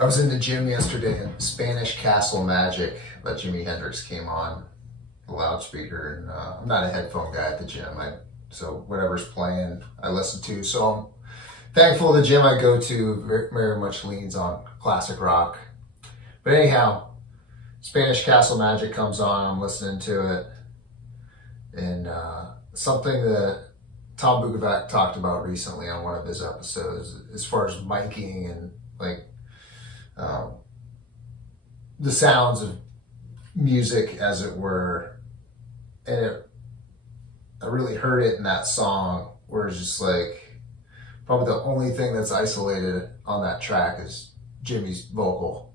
I was in the gym yesterday and Spanish Castle Magic by Jimi Hendrix came on the loudspeaker, and I'm not a headphone guy at the gym, so whatever's playing I listen to. So I'm thankful the gym I go to very much leans on classic rock. But anyhow, Spanish Castle Magic comes on, I'm listening to it, and something that Tom Bukovac talked about recently on one of his episodes, as far as miking and like the sounds of music, as it were, and I really heard it in that song, where it's just like probably the only thing that's isolated on that track is Jimmy's vocal.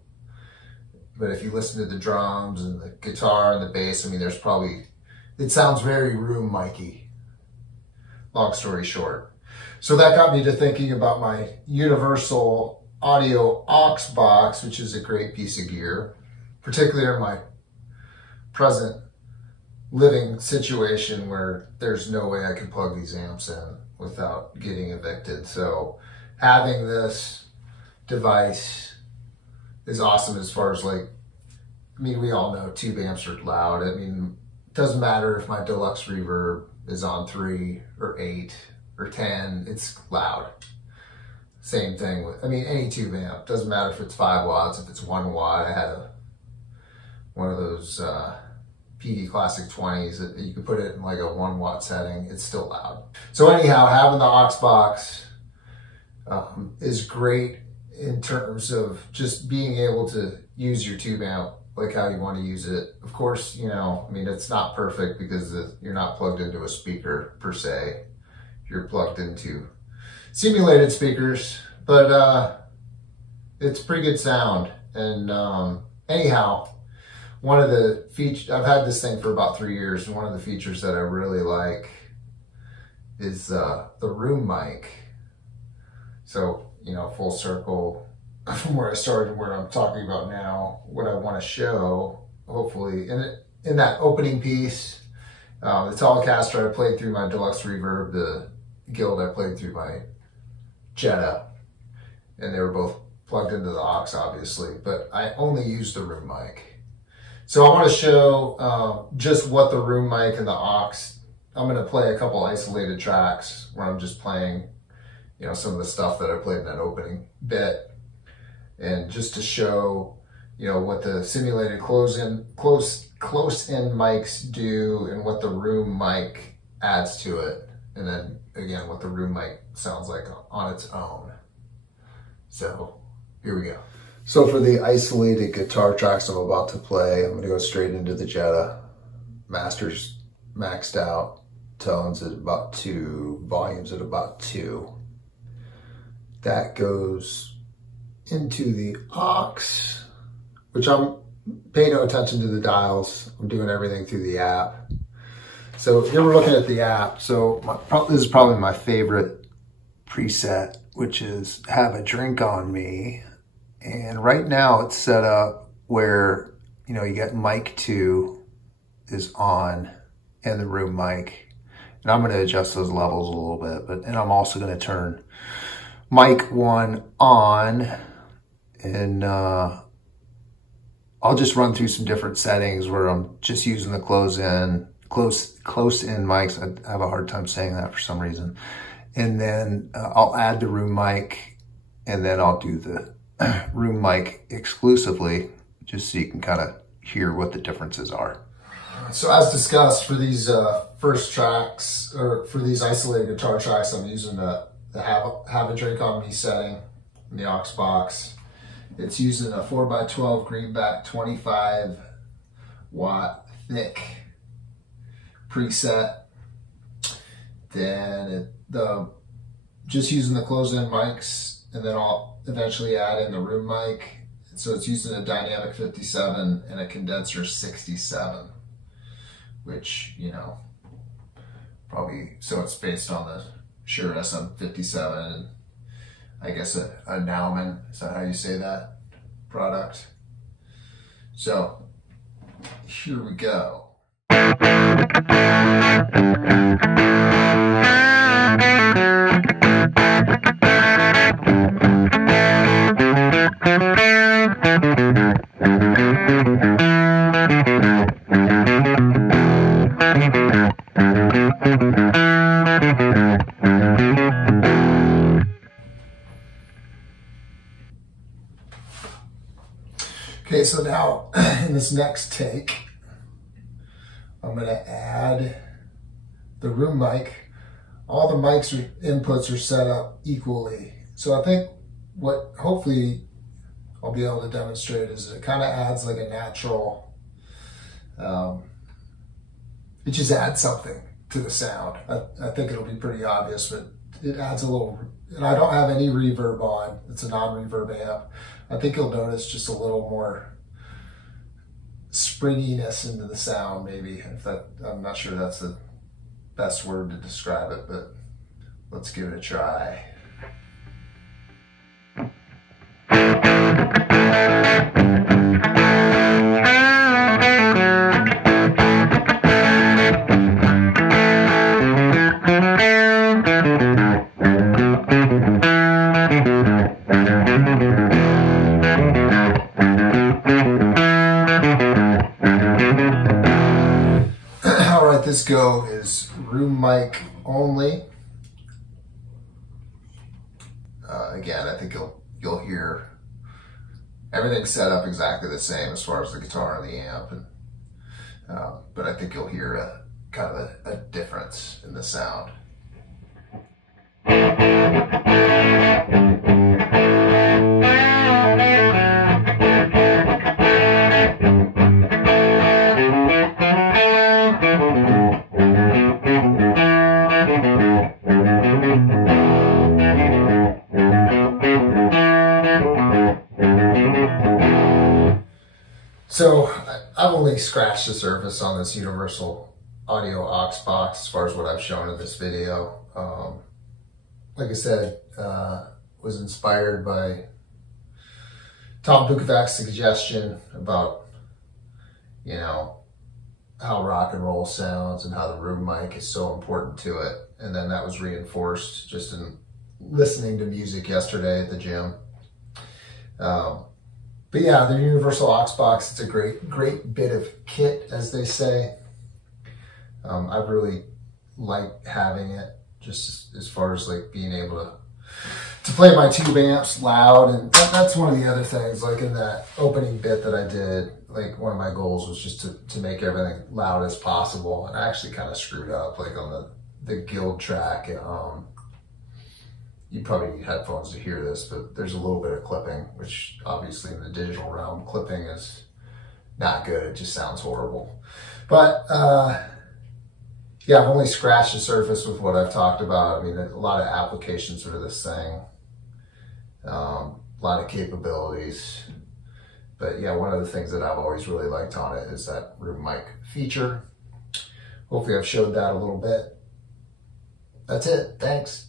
But if you listen to the drums and the guitar and the bass, I mean, it sounds very room micy. Long story short. So that got me to thinking about my universal audio aux box, which is a great piece of gear, particularly in my present living situation where there's no way I can plug these amps in without getting evicted. So having this device is awesome as far as like, I mean, we all know tube amps are loud. I mean, it doesn't matter if my deluxe reverb is on 3 or 8 or 10, it's loud. Same thing with, I mean, any tube amp, doesn't matter if it's 5 watts, if it's 1 watt. I had one of those PD Classic 20s that you could put it in like a 1 watt setting, it's still loud. So anyhow, having the aux box is great in terms of just being able to use your tube amp like how you want to use it. Of course, you know, I mean, it's not perfect because you're not plugged into a speaker per se. You're plugged into simulated speakers, but it's pretty good sound. And anyhow, one of the features, I've had this thing for about 3 years, and one of the features that I really like is the room mic. So, you know, full circle from where I started and where I'm talking about now, what I want to show, hopefully, in that opening piece, the Telecaster I played through my deluxe reverb, the Guild I played through my Jetta, and they were both plugged into the aux, obviously, but I only used the room mic. So I want to show just what the room mic and the aux, I'm going to play a couple isolated tracks where I'm just playing, you know, some of the stuff that I played in that opening bit. And just to show, you know, what the simulated close-in mics do and what the room mic adds to it. And then again, what the room mic sounds like on its own. So here we go. So for the isolated guitar tracks I'm about to play, I'm gonna go straight into the Jetta. Masters maxed out, tones at about 2, volumes at about 2. That goes into the aux, which I'm paying no attention to the dials. I'm doing everything through the app. So here we're looking at the app. So this is probably my favorite preset, which is Have a Drink on Me. And right now it's set up where, you know, you get mic 2 is on and the room mic. And I'm going to adjust those levels a little bit, and I'm also going to turn mic 1 on. And I'll just run through some different settings where I'm just using the close-in mics. I have a hard time saying that for some reason. And then I'll add the room mic, and then I'll do the room mic exclusively, just so you can kind of hear what the differences are. So as discussed, for these first tracks, or for these isolated guitar tracks, I'm using the Have a Drink on Me setting in the aux box. It's using a 4x12 greenback 25 watt thick preset. Then just using the close-in mics, and then I'll eventually add in the room mic. So it's using a dynamic 57 and a condenser 67, which, you know, probably, so it's based on the Shure SM57 and I guess a Naumann, is that how you say that, product? So here we go. Okay, so now in this next take, I'm going to add the room mic. All the mics or inputs are set up equally. So I think what hopefully I'll be able to demonstrate is it kind of adds like a natural, it just adds something to the sound. I think it'll be pretty obvious, but it adds a little, and I don't have any reverb on. It's a non-reverb amp. I think you'll notice just a little more springiness into the sound, maybe. I'm not sure that's the best word to describe it, but let's give it a try. This go is room mic only. Again, I think you'll hear everything set up exactly the same as far as the guitar and the amp, but I think you'll hear a kind of a difference in the sound. So I've only scratched the surface on this universal audio aux box as far as what I've shown in this video. Like I said, was inspired by Tom Bukavac's suggestion about, you know, how rock and roll sounds and how the room mic is so important to it. And then that was reinforced just in listening to music yesterday at the gym. But yeah, the universal aux box, it's a great bit of kit, as they say. I've really liked having it, just as far as like being able to play my tube amps loud. And that's one of the other things, like in that opening bit that I did, like one of my goals was just to make everything loud as possible. And I actually kind of screwed up, like on the guild track. You probably need headphones to hear this, but there's a little bit of clipping, which obviously in the digital realm, clipping is not good. It just sounds horrible. But yeah, I've only scratched the surface with what I've talked about. I mean, a lot of applications for this thing, a lot of capabilities. But yeah, one of the things that I've always really liked on it is that room mic feature. Hopefully I've showed that a little bit. That's it. Thanks.